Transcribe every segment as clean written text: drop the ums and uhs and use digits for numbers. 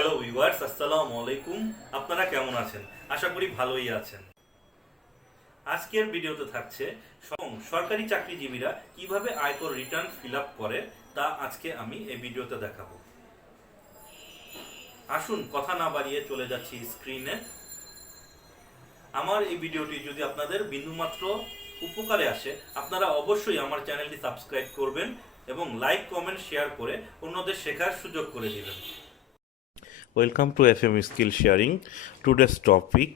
Hello viewers, আসসালামু আলাইকুম। আপনারা কেমন আছেন? আশা করি ভালোই আছেন। আজকের ভিডিওতে থাকছে সরকারি চাকরিজীবীরা কিভাবে আয়কর রিটার্ন ফিল আপ করে তা আজকে আমি এই ভিডিওতে দেখাবো। আসুন কথা না বাড়িয়ে চলে যাচ্ছি স্ক্রিনে। আমার এই ভিডিওটি যদি আপনাদের বিন্দুমাত্র উপকারে আসে, আপনারা অবশ্যই আমার চ্যানেলটি সাবস্ক্রাইব করবেন এবং লাইক, কমেন্ট, শেয়ার করে অন্যদের শেখার সুযোগ করে দিবেন। Welcome to FM Skill Sharing. Today's topic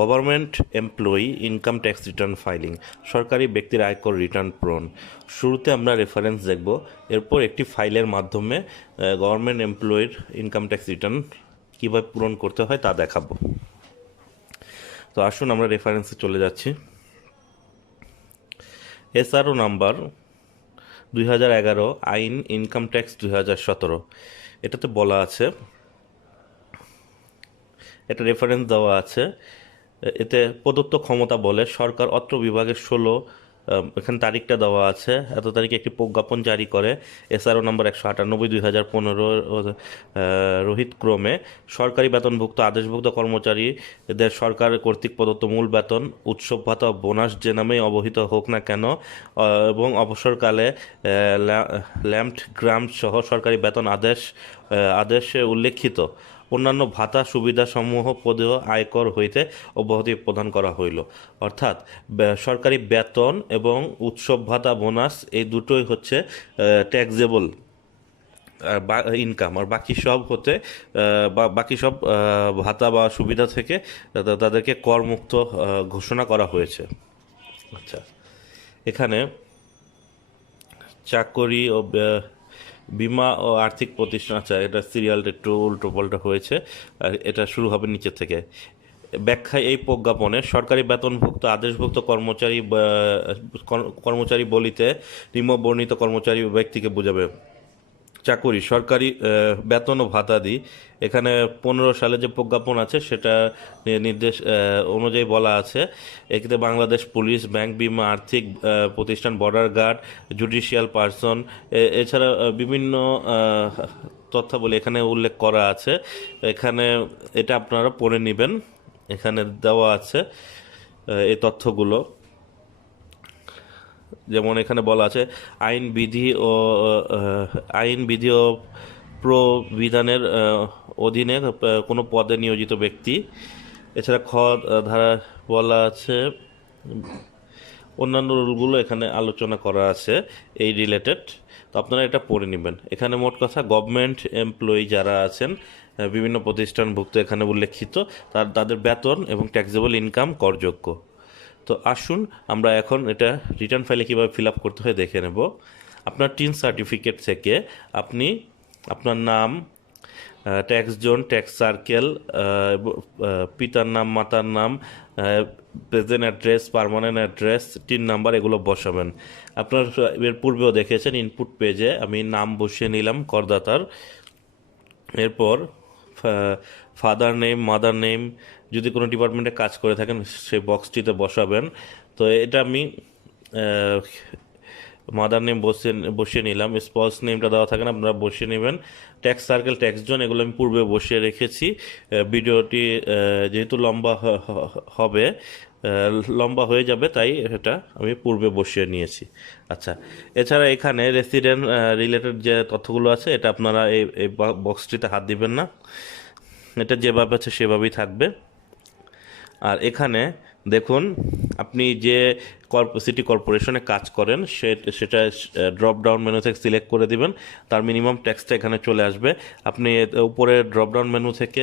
Government Employee Income Tax Return Filing. সরকারি ব্যক্তির আয়কর রিটার্ন পূরণ। শুরুতে আমরা রেফারেন্স দেখব, এরপর একটি ফাইলের মাধ্যমে গভর্নমেন্ট এমপ্লয়ির ইনকাম ট্যাক্স রিটার্ন কীভাবে পূরণ করতে হয় তা দেখাবো। তো আসুন আমরা রেফারেন্সে চলে যাচ্ছি। SRO নাম্বার 2011 আইন ইনকাম ট্যাক্স 2017, এটাতে বলা আছে, এটা রেফারেন্স দেওয়া আছে। এতে প্রদত্ত ক্ষমতা বলে সরকার অত্র বিভাগের 16, এখানে তারিখটা দেওয়া আছে, এত তারিখে একটি প্রজ্ঞাপন জারি করে SRO নাম্বার 198 2015 রোহিত ক্রমে সরকারি বেতনভুক্ত আদেশভুক্ত কর্মচারীদের সরকার কর্তৃক প্রদত্ত মূল বেতন, উৎসব ভাতা, বোনাস যে নামেই অবহিত হোক না কেন এবং অবসরকালে ল্যাম্পড গ্রান্ট সহ সরকারি বেতন আদেশে উল্লেখিত অন্যান্য ভাতা সুবিধাসমূহ পদেও আয়কর হইতে অব্যাহতি প্রদান করা হইল। অর্থাৎ সরকারি বেতন এবং উৎসব ভাতা, বোনাস এই দুটোই হচ্ছে ট্যাক্সেবল ইনকাম, আর বাকি সব হতে বাকি সব ভাতা বা সুবিধা থেকে তাদেরকে করমুক্ত ঘোষণা করা হয়েছে। আচ্ছা, এখানে চাকরি ও বিমা ও আর্থিক প্রতিষ্ঠান, আচ্ছা এটা সিরিয়ালটা একটু উল্টো পাল্টা হয়েছে, আর এটা শুরু হবে নিচের থেকে। ব্যাখ্যায় এই প্রজ্ঞাপনে সরকারি বেতনভুক্ত আদেশভুক্ত কর্মচারী বলিতে নিম্নবর্ণিত কর্মচারী ব্যক্তিকে বোঝাবে: চাকুরি, সরকারি বেতন ও ভাতাদি। এখানে 15 সালে যে প্রজ্ঞাপন আছে সেটা নির্দেশ অনুযায়ী বলা আছে, এক্ষেত্রে বাংলাদেশ পুলিশ, ব্যাংক, বিমা, আর্থিক প্রতিষ্ঠান, বর্ডার গার্ড, জুডিশিয়াল পার্সন, এছাড়া বিভিন্ন তথ্যাবলী এখানে উল্লেখ করা আছে। এখানে এটা আপনারা পড়ে নেবেন, এখানে দেওয়া আছে এই তথ্যগুলো। যেমন এখানে বলা আছে আইন বিধি ও প্রবিধানের অধীনে কোনো পদে নিয়োজিত ব্যক্তি। এছাড়া ধারা বলা আছে, অন্যান্য রুলগুলো এখানে আলোচনা করা আছে এই রিলেটেড, তো আপনারা এটা পড়ে নেবেন। এখানে মোট কথা গভর্নমেন্ট এমপ্লয়ি যারা আছেন বিভিন্ন প্রতিষ্ঠানভুক্ত এখানে উল্লেখিত, তাদের বেতন এবং ট্যাক্সেবল ইনকাম করযোগ্য। তো আসুন আমরা এখন এটা রিটার্ন ফাইলে কীভাবে ফিল আপ করতে হয় দেখে নেব। আপনার টিন সার্টিফিকেট থেকে আপনি আপনার নাম, ট্যাক্স জোন, ট্যাক্স সার্কেল, পিতার নাম, মাতার নাম, present address, permanent address, tin number এগুলো বসাবেন। আপনার এর পূর্বেও দেখেছেন ইনপুট পেজে আমি নাম বসিয়ে নিলাম করদাতার। এরপর ফাদার নেম, মাদার নেম, যদি কোনো ডিপার্টমেন্টে কাজ করে থাকেন সেই বক্সটিতে বসাবেন। তো এটা আমি মাদার নেম বসিয়ে নিলাম। স্পাউস নেমটা দেওয়া থাকে না, আপনারা বসিয়ে নেবেন। ট্যাক্স সার্কেল, ট্যাক্স জোন এগুলো আমি পূর্বে বসিয়ে রেখেছি। ভিডিওটি যেহেতু লম্বা হয়ে যাবে তাই এটা আমি পূর্বে বসিয়ে নিয়েছি। আচ্ছা, এছাড়া এখানে রেসিডেন্ট রিলেটেড যে তথ্যগুলো আছে এটা আপনারা এই বক্সটিতে হাত দিবেন না, এটা যেভাবে আছে সেভাবেই থাকবে। আর এখানে দেখুন, আপনি যে সিটি কর্পোরেশনে কাজ করেন সেটা ড্রপ ডাউন মেনু থেকে সিলেক্ট করে দিবেন, তার মিনিমাম ট্যাক্সটা এখানে চলে আসবে। আপনি উপরে ড্রপ ডাউন মেনু থেকে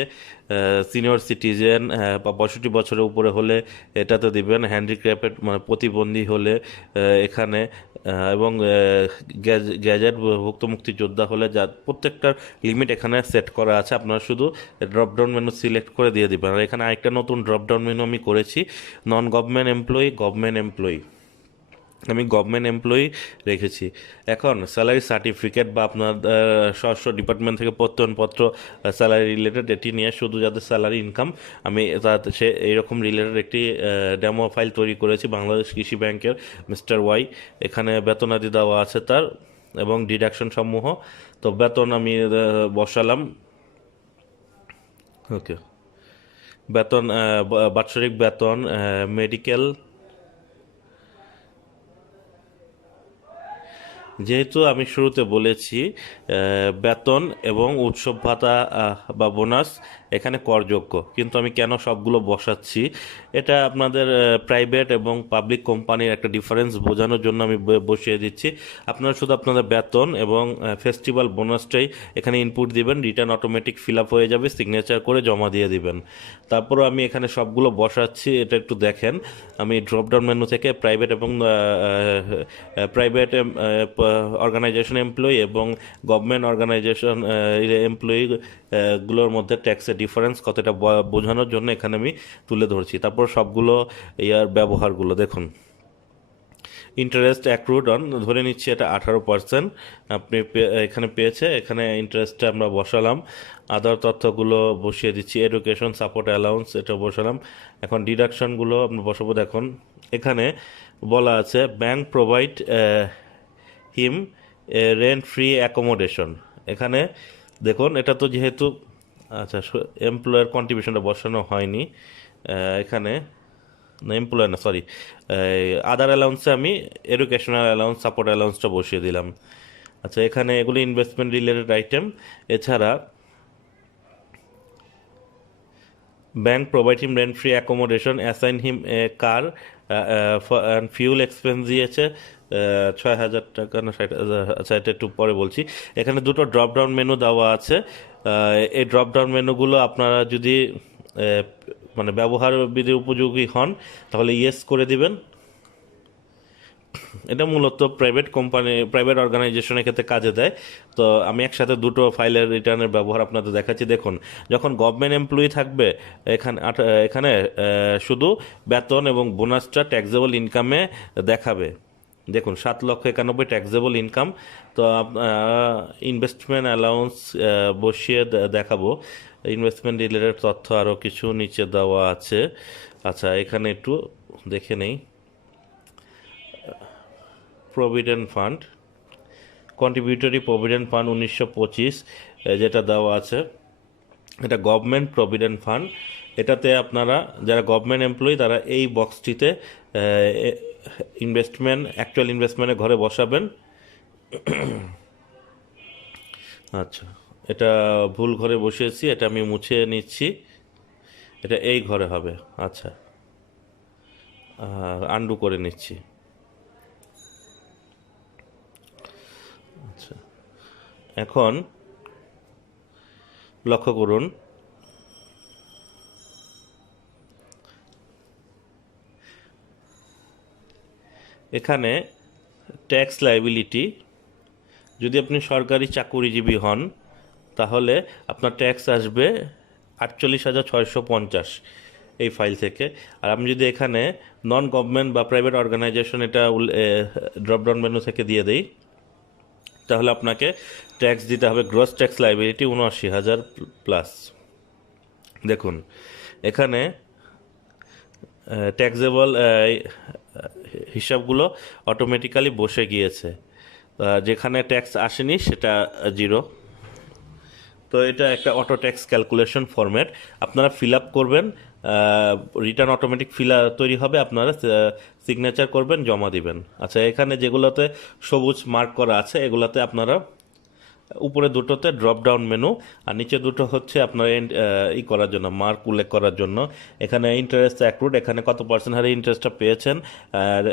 সিনিয়র সিটিজেন বা 65 বছরের উপরে হলে এটাতে দিবেন, হ্যান্ডিক্যাপেড মানে প্রতিবন্ধী হলে এখানে, এবং গ্যাজেট ভুক্ত মুক্তিযোদ্ধা হলে, যা প্রত্যেকটার লিমিট এখানে সেট করা আছে। আপনারা শুধু ড্রপ ডাউন মেনু সিলেক্ট করে দিয়ে দিবেন। আর এখানে আরেকটা নতুন ড্রপ ডাউন মেনু আমি করেছি, non government employee, government employee, আমি গভর্নমেন্ট এমপ্লয়ি রেখেছি। এখন স্যালারি সার্টিফিকেট বা আপনার স্বস্ব ডিপার্টমেন্ট থেকে প্রত্যয়নপত্র স্যালারি রিলেটেড এটি নিয়ে, শুধু যাদের স্যালারি ইনকাম, আমি সে এইরকম রিলেটেড একটি ডেমো ফাইল তৈরি করেছি বাংলাদেশ কৃষি ব্যাংকের মিস্টার ওয়াই। এখানে বেতনাদি দেওয়া আছে তার এবং ডিডাকশন সমূহ। তো বেতন আমি বসালাম ওকে, বেতন, বাৎসরিক বেতন, মেডিকেল। যেহেতু আমি শুরুতে বলেছি বেতন এবং উৎসব ভাতা বা বোনাস এখানে করযোগ্য, কিন্তু আমি কেন সবগুলো বসাচ্ছি, এটা আপনাদের প্রাইভেট এবং পাবলিক কোম্পানির একটা ডিফারেন্স বোঝানোর জন্য আমি বসিয়ে দিচ্ছি। আপনারা শুধু আপনাদের বেতন এবং ফেস্টিভ্যাল বোনাসটাই এখানে ইনপুট দিবেন, রিটার্ন অটোমেটিক ফিল আপ হয়ে যাবে, সিগনেচার করে জমা দিয়ে দিবেন। তারপরও আমি এখানে সবগুলো বসাচ্ছি, এটা একটু দেখেন। আমি ড্রপডাউন মেনু থেকে প্রাইভেট এবং প্রাইভেট অর্গানাইজেশন এমপ্লয়ি এবং গভর্নমেন্ট অর্গানাইজেশন এমপ্লয়ি গুলোর মধ্যে ট্যাক্সের ডিফারেন্স কতটা বোঝানোর জন্য এখানে আমি তুলে ধরছি। তারপর সবগুলো ইয়ার ব্যবহারগুলো দেখুন। ইন্টারেস্ট অ্যাক্রুড অন, ধরে নিচ্ছি এটা 18% আপনি এখানে পেয়েছে, এখানে ইন্টারেস্টটা আমরা বসালাম। আদার তথ্যগুলো বসিয়ে দিচ্ছি, এডুকেশন সাপোর্ট অ্যালাউন্স এটা বসালাম। এখন ডিডাকশনগুলো আমরা বসাবো। দেখুন এখানে বলা আছে ব্যাংক প্রোভাইড হিম রেন্ট ফ্রি অ্যাকোমোডেশন। এখানে দেখুন এটা তো যেহেতু, আচ্ছা, এমপ্লয়ের কন্ট্রিবিউশনটা বসানো হয়নি এখানে, না এমপ্লয়ার না, সরি, আদার অ্যালাউন্সে আমি এডুকেশনাল অ্যালাউন্স সাপোর্ট অ্যালাউন্সটা বসিয়ে দিলাম। আচ্ছা, এখানে এগুলি ইনভেস্টমেন্ট রিলেটেড আইটেম। এছাড়া bank provide him rent free accommodation, assign him A car and fuel expense দিয়েছে 6,000 টাকা না 60,000, আচ্ছা এটা একটু পরে বলছি। এখানে দুটো ড্রপ ডাউন মেনু দেওয়া আছে। এই ড্রপ ডাউন মেনুগুলো আপনারা যদি মানে ব্যবহার বিধি উপযোগী হন তাহলে ইয়েস করে দিবেন। এটা মূলত প্রাইভেট কোম্পানি, প্রাইভেট অর্গানাইজেশনের ক্ষেত্রে কাজে দেয়। তো আমি একসাথে দুটো ফাইলের রিটার্নের ব্যবহার আপনাদের দেখাচ্ছি। দেখুন, যখন গভর্নমেন্ট এমপ্লয়ি থাকবে এখানে শুধু বেতন এবং বোনাসটা ট্যাক্সেবল ইনকামে দেখাবে। দেখুন 7,91,000 ট্যাক্সেবল ইনকাম। তো ইনভেস্টমেন্ট অ্যালাউন্স বসিয়ে দেখাবো। ইনভেস্টমেন্ট রিলেটেড তথ্য আরও কিছু নিচে দেওয়া আছে। আচ্ছা, এখানে একটু দেখে নেই। Provident fund, contributory provident fund 1925 যেটা দেওয়া আছে, এটা গভর্নমেন্ট প্রভিডেন্ট ফান্ড। এটাতে আপনারা যারা গভর্নমেন্ট এমপ্লয়ি তারা এই বক্সটিতে ইনভেস্টমেন্ট, অ্যাকচুয়াল ইনভেস্টমেন্টের ঘরে বসাবেন। আচ্ছা, এটা ভুল ঘরে বসিয়েছি, এটা আমি মুছে নিচ্ছি, এটা এই ঘরে হবে। আচ্ছা, আন্ডু করে নিচ্ছি। আচ্ছা, এখন লক্ষ্য করুন, এখানে ট্যাক্স লাইবিলিটি, যদি আপনি সরকারি চাকুরিজীবী হন তাহলে আপনার ট্যাক্স আসবে 48,650 এই ফাইল থেকে। আর আমি যদি এখানে নন গভর্নমেন্ট বা প্রাইভেট অর্গানাইজেশন এটা ড্রপডাউন মেনু থেকে দিয়ে দিই, তাহলে আপনাকে ট্যাক্স দিতে হবে গ্রস ট্যাক্স লাইবিলিটি 79,000 প্লাস। দেখুন এখানে ট্যাক্সেবল হিসাবগুলো অটোমেটিক্যালি বসে গিয়েছে, যেখানে ট্যাক্স আসেনি সেটা 0। তো এটা একটা অটো ট্যাক্স ক্যালকুলেশন ফরম্যাট, আপনারা ফিল আপ করবেন, রিটার্ন অটোমেটিক তৈরি হবে, আপনারা সিগনেচার করবেন, জমা দিবেন। আচ্ছা, এখানে যেগুলোতে সবুজ মার্ক করা আছে এগুলোতে আপনারা, উপরে দুটোতে ড্রপ ডাউন মেনু আর নিচে দুটো হচ্ছে আপনার করার জন্য, মার্ক উল্লেখ করার জন্য। এখানে ইন্টারেস্ট অ্যাক্রুড, এখানে কত পার্সেন্ট হারে ইন্টারেস্টটা পেয়েছেন, আর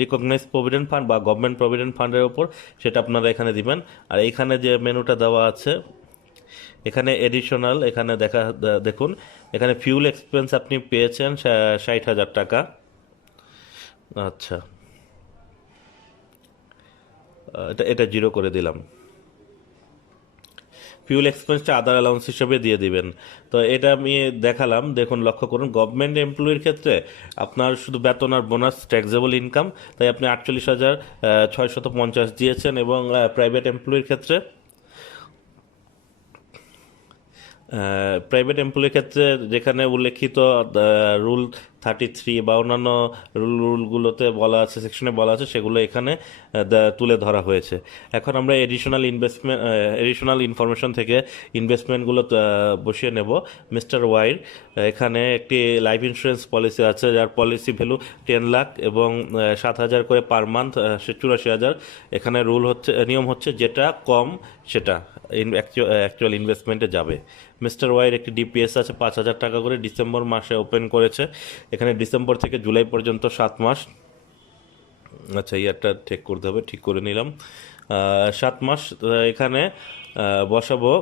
রিকগনাইজ প্রভিডেন্ট ফান্ড বা গভর্নমেন্ট প্রভিডেন্ট ফান্ডের ওপর সেটা আপনারা এখানে দিবেন। আর এইখানে যে মেনুটা দেওয়া আছে এখানে এডিশনাল, এখানে দেখুন এখানে ফিউল এক্সপেন্স আপনি পেয়েছেন 60,000 টাকা। আচ্ছা, এটা 0 করে দিলাম। ফিউল এক্সপেন্সটা আদার অ্যালাউন্স হিসেবে দিয়ে দিবেন। তো এটা আমি দেখালাম। দেখুন, লক্ষ্য করুন, গভর্নমেন্ট এমপ্লয়ির ক্ষেত্রে আপনার শুধু বেতন আর বোনাস ট্যাক্সেবল ইনকাম, তাই আপনি 48,650 দিয়েছেন, এবং প্রাইভেট এমপ্লয়ির ক্ষেত্রে প্রাইভেট এমপ্লয়ির ক্ষেত্রে যেখানে উল্লেখিত রুল 33 বা অন্যান্য রুলগুলোতে বলা আছে, সেকশনে বলা আছে, সেগুলো এখানে তুলে ধরা হয়েছে। এখন আমরা এডিশনাল ইনফরমেশন থেকে ইনভেস্টমেন্টগুলো বসিয়ে নেব। মিস্টার ওয়াইর এখানে একটি লাইফ ইন্স্যুরেন্স পলিসি আছে, যার পলিসি ভ্যালু 10 লাখ এবং 7,000 করে পার মান্থ, 84,000। এখানে নিয়ম হচ্ছে যেটা কম সেটা অ্যাকচুয়াল ইনভেস্টমেন্টে যাবে। মিস্টার ওয়াইয়ের একটি ডিপিএস আছে 5,000 টাকা করে, ডিসেম্বর মাসে ওপেন করেছে। এখানে ডিসেম্বর থেকে জুলাই পর্যন্ত 7 মাস। আচ্ছা, ইয়ারটা ঠিক করতে হবে, ঠিক করে নিলাম। 7 মাস এখানে বসাবো।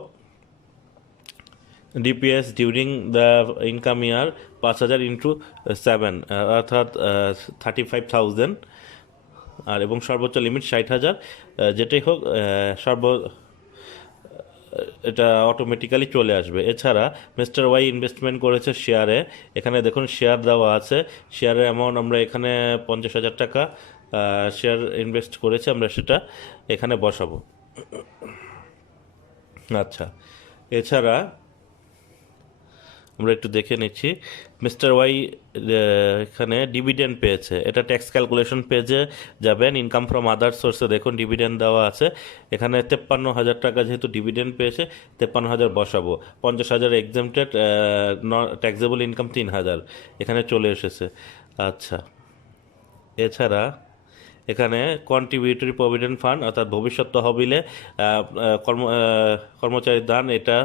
DPS during the income year 5,000 into 7, অর্থাৎ 35,000। আর এবং সর্বোচ্চ লিমিট 60,000। যেটাই হোক, এটা অটোমেটিক্যালি চলে আসবে। এছাড়া মিস্টার ওয়াই ইনভেস্টমেন্ট করেছে শেয়ারে। এখানে দেখুন শেয়ার দেওয়া আছে। শেয়ারের অ্যামাউন্ট আমরা এখানে 50,000 টাকা শেয়ার ইনভেস্ট করেছে, আমরা সেটা এখানে বসাবো। আচ্ছা, এছাড়া আমরা একটু দেখে নিচ্ছি। মিস্টার ওয়াই এখানে ডিভিডেন্ড পেয়েছে, এটা ট্যাক্স ক্যালকুলেশন পেজে যাবেন। ইনকাম ফ্রম আদার সোর্সে দেখুন ডিভিডেন্ড দেওয়া আছে। এখানে 53,000 টাকা যেহেতু ডিভিডেন্ড পেয়েছে, 53,000 বসাবো। 50,000 এক্সেমটেড, ট্যাক্সেবল ইনকাম 3,000 এখানে চলে এসেছে। আচ্ছা, এছাড়া এখানে কন্ট্রিবিউটরি প্রভিডেন্ট ফান্ড, অর্থাৎ ভবিষ্যৎ তহবিলে কর্মচারীর দান, এটা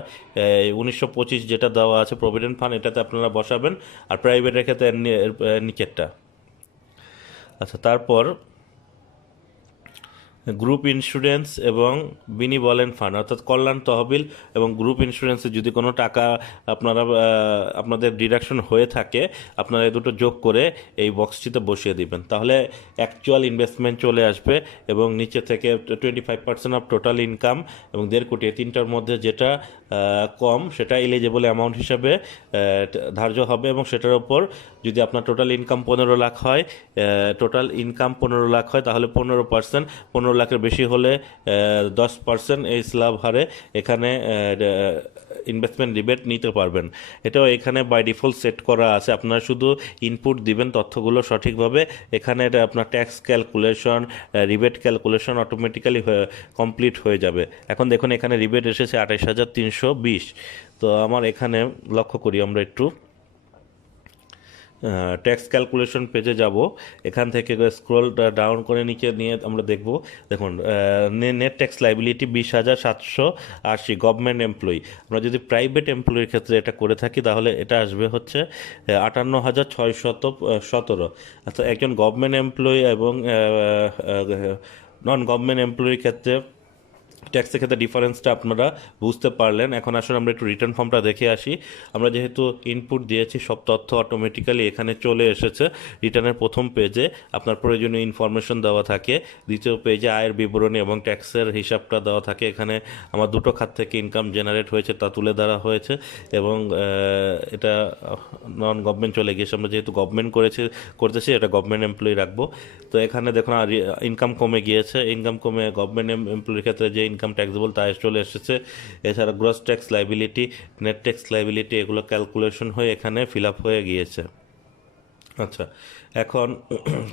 1925 যেটা দেওয়া আছে প্রভিডেন্ট ফান্ড, এটাতে আপনারা বসাবেন। আর প্রাইভেটের ক্ষেত্রে নিচেরটা। আচ্ছা, তারপর গ্রুপ ইন্স্যুরেন্স এবং বিনিবলেন্ট ফান্ড, অর্থাৎ কল্যাণ তহবিল এবং গ্রুপ ইন্স্যুরেন্সে যদি কোনো টাকা আপনাদের ডিডাকশন হয়ে থাকে, আপনারা এই দুটো যোগ করে এই বক্সটিতে বসিয়ে দিবেন। তাহলে অ্যাকচুয়াল ইনভেস্টমেন্ট চলে আসবে এবং নিচে থেকে 25% অফ টোটাল ইনকাম এবং 1.5 কোটি, তিনটার মধ্যে যেটা কম সেটা এলিজেবল অ্যামাউন্ট হিসাবে ধার্য হবে। এবং সেটার ওপর যদি আপনার টোটাল ইনকাম 15 লাখ হয়, তাহলে 15%, 15 লাখের বেশি হলে 10% এই স্ল্যাব হারে এখানে ইনভেস্টমেন্ট রিবেট নিতে পারবেন। এটাও এখানে বাই ডিফল্ট সেট করা আছে। আপনারা শুধু ইনপুট দিবেন তথ্যগুলো সঠিকভাবে। এখানে এটা আপনার tax calculation, rebate calculation automatically complete হয়ে যাবে। এখন দেখুন এখানে রিবেট এসেছে 28,320। তো আমার এখানে লক্ষ্য করি, আমরা একটু ট্যাক্স ক্যালকুলেশন পেজে যাব। এখান থেকে স্ক্রল ডাউন করে নিচে নিয়ে আমরা দেখব। দেখুন net tax liability 20,780 government employee. আমরা যদি প্রাইভেট এমপ্লয়ির ক্ষেত্রে এটা করে থাকি তাহলে এটা আসবে হচ্ছে 58,617। অর্থাৎ একজন গভর্নমেন্ট এমপ্লয়ি এবং নন গভর্নমেন্ট এমপ্লয়ির ক্ষেত্রে ট্যাক্সের ক্ষেত্রে ডিফারেন্সটা আপনারা বুঝতে পারলেন। এখন আসলে আমরা একটু রিটার্ন ফর্মটা দেখে আসি। আমরা যেহেতু ইনপুট দিয়েছি, সব তথ্য অটোমেটিক্যালি এখানে চলে এসেছে। রিটার্নের প্রথম পেজে আপনার প্রয়োজনীয় ইনফরমেশন দেওয়া থাকে, দ্বিতীয় পেজে আয়ের বিবরণী এবং ট্যাক্সের হিসাবটা দেওয়া থাকে। এখানে আমার দুটো খাত থেকে ইনকাম জেনারেট হয়েছে তা তুলে ধরা হয়েছে এবং এটা নন গভর্নমেন্ট চলে গিয়েছে। আমরা যেহেতু গভর্নমেন্ট করতেছি, এটা গভর্নমেন্ট এমপ্লয়ি রাখবো। তো এখানে দেখুন ইনকাম কমে গিয়েছে, ইনকাম কমে গভর্নমেন্ট এমপ্লয়ির ক্ষেত্রে যে ইনকাম ট্যাক্সেবল তা চলে এসেছে। এছাড়া gross tax liability, net tax liability এগুলো ক্যালকুলেশন হয়ে এখানে ফিল আপ হয়ে গিয়েছে। আচ্ছা, এখন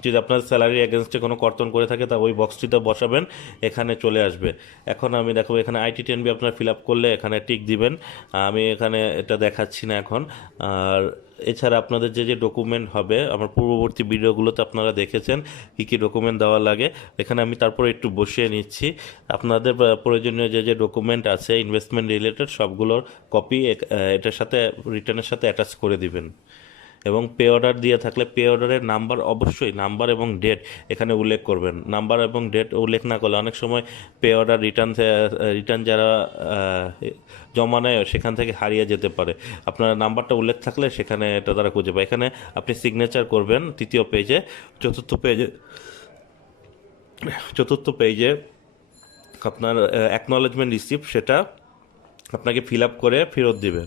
যদি আপনার স্যালারি এগেনস্টে কোনো কর্তন করে থাকে তা ওই বক্সটিতে বসাবেন, এখানে চলে আসবে। এখন আমি দেখাবো, এখানে ITTNB আপনার ফিল আপ করলে এখানে টিক দিবেন। আমি এখানে এটা দেখাচ্ছি না এখন। আর এছাড়া আপনাদের যে ডকুমেন্ট হবে, আমার পূর্ববর্তী ভিডিওগুলোতে আপনারা দেখেছেন কী কী ডকুমেন্ট দেওয়া লাগে। এখানে আমি তারপরে একটু বসিয়ে নিচ্ছি। আপনাদের প্রয়োজনীয় যে ডকুমেন্ট আছে ইনভেস্টমেন্ট রিলেটেড সবগুলোর কপি এটার সাথে রিটার্নের সাথে অ্যাটাচ করে দিবেন। এবং পে অর্ডার দিয়ে থাকলে পে অর্ডারের নাম্বার, অবশ্যই নাম্বার এবং ডেট এখানে উল্লেখ করবেন। নাম্বার এবং ডেট উল্লেখ না করলে অনেক সময় পে অর্ডার রিটার্ন যারা জমা নেয় সেখান থেকে হারিয়ে যেতে পারে। আপনার নাম্বারটা উল্লেখ থাকলে সেখানে এটা তারা খুঁজে পায়। এখানে আপনি সিগনেচার করবেন তৃতীয় পেজে। চতুর্থ পেজে আপনার অ্যাকনলেজমেন্ট রিসিপ্ট, সেটা আপনাকে ফিল আপ করে ফেরত দিবে।